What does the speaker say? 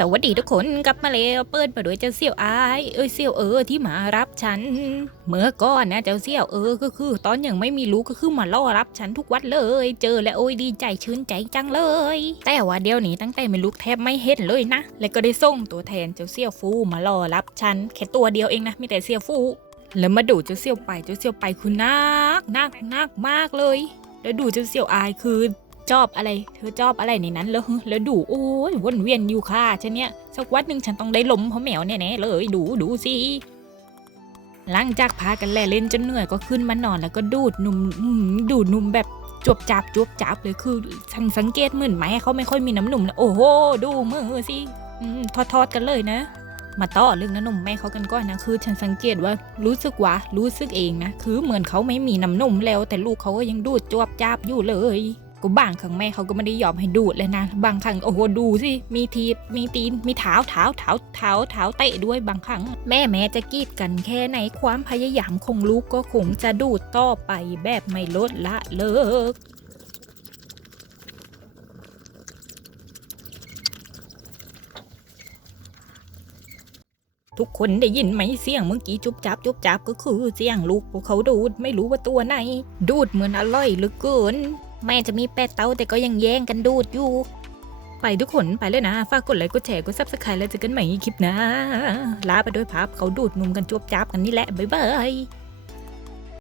สวัสดีทุกคนกลับมาแล้วเปิดมาด้วยเจ้าเสี่ยวอายเอ้ยเสี่ยวเออที่มารับฉัน เมื่อก่อนนะเจ้าเสี่ยวเออก็คือ ตอนยังไม่มีลูกก็คือมาล่อรับฉันทุกวันเลย เจอแล้วโอ้ยดีใจชื่นใจจังเลย แต่ว่าเดี๋ยวนี้ตั้งแต่ไมีลูกแทบไม่เห็นเลยนะ และก็ได้ส่งตัวแทนเจ้าเสี่ยวฟูมาล่อรับฉันแค่ตัวเดียวเองนะมีแต่เสี่ยวฟูแล้วมาดูเจ้าเสี่ยวไปเจ้าเสี่ยวไปคือนักนักนักมากเลย แล้วดูเจ้าเสี่ยวอายคือ ชอบอะไร เธอชอบอะไรในนั้นแล้วแล้วดูโอ้ยวนเวียนอยู่ค่ะฉันเนี่ยสักวันหนึ่งฉันต้องได้ล้มเพราะแมวแน่ๆเลยดูดูสิหลังจากพากันแล่เล่นจนเหนื่อยก็ขึ้นมานอนแล้วก็ดูดนมอื้อหือดูดนมแบบจวบจับจวบจับเลยคือฉันสังเกตเหมือนไหมเขาไม่ค่อยมีน้ำนมนะโอ้โหดูมือสิอืมทอดๆกันเลยนะ มาต่อเรื่องน้ำนมแม่เขากันก่อนนะคือฉันสังเกตว่ารู้สึกว่ารู้สึกเองนะคือเหมือนเขาไม่มีน้ำนมแล้ว แต่ลูกเขาก็ยังดูดจวบจับอยู่เลย ก็บางครั้งแม่เขาก็ไม่ได้ยอมให้ดูดเลยนะ บางครั้งโอ้โหดูสิ มีทีมีตีน มีเท้าเท้าเท้าเท้าเท้าเตะด้วยบางครั้ง แม่แม้จะกีดกันแค่ไหนความพยายามของลูกก็คงจะดูดต่อไปแบบไม่ลดละเลิกทุกคนได้ยินไหมเสียงเมื่อกี้จุบจับจุบจับก็คือเสียงลูกพวกเขาดูดไม่รู้ว่าตัวไหน ดูดเหมือนอร่อยเหลือเกิน แม่จะมีแปดเต้าแต่ก็ยังแย่งกันดูดอยู่ ไปทุกคนไปเลยนะ ฝากกดไลค์กดแชร์กดซับสไครต์แล้วเจอกันใหม่ในคลิปนะลาไปด้วยภาพเขาดูดนมกันจวบจับกันนี่แหละบ๊ายบาย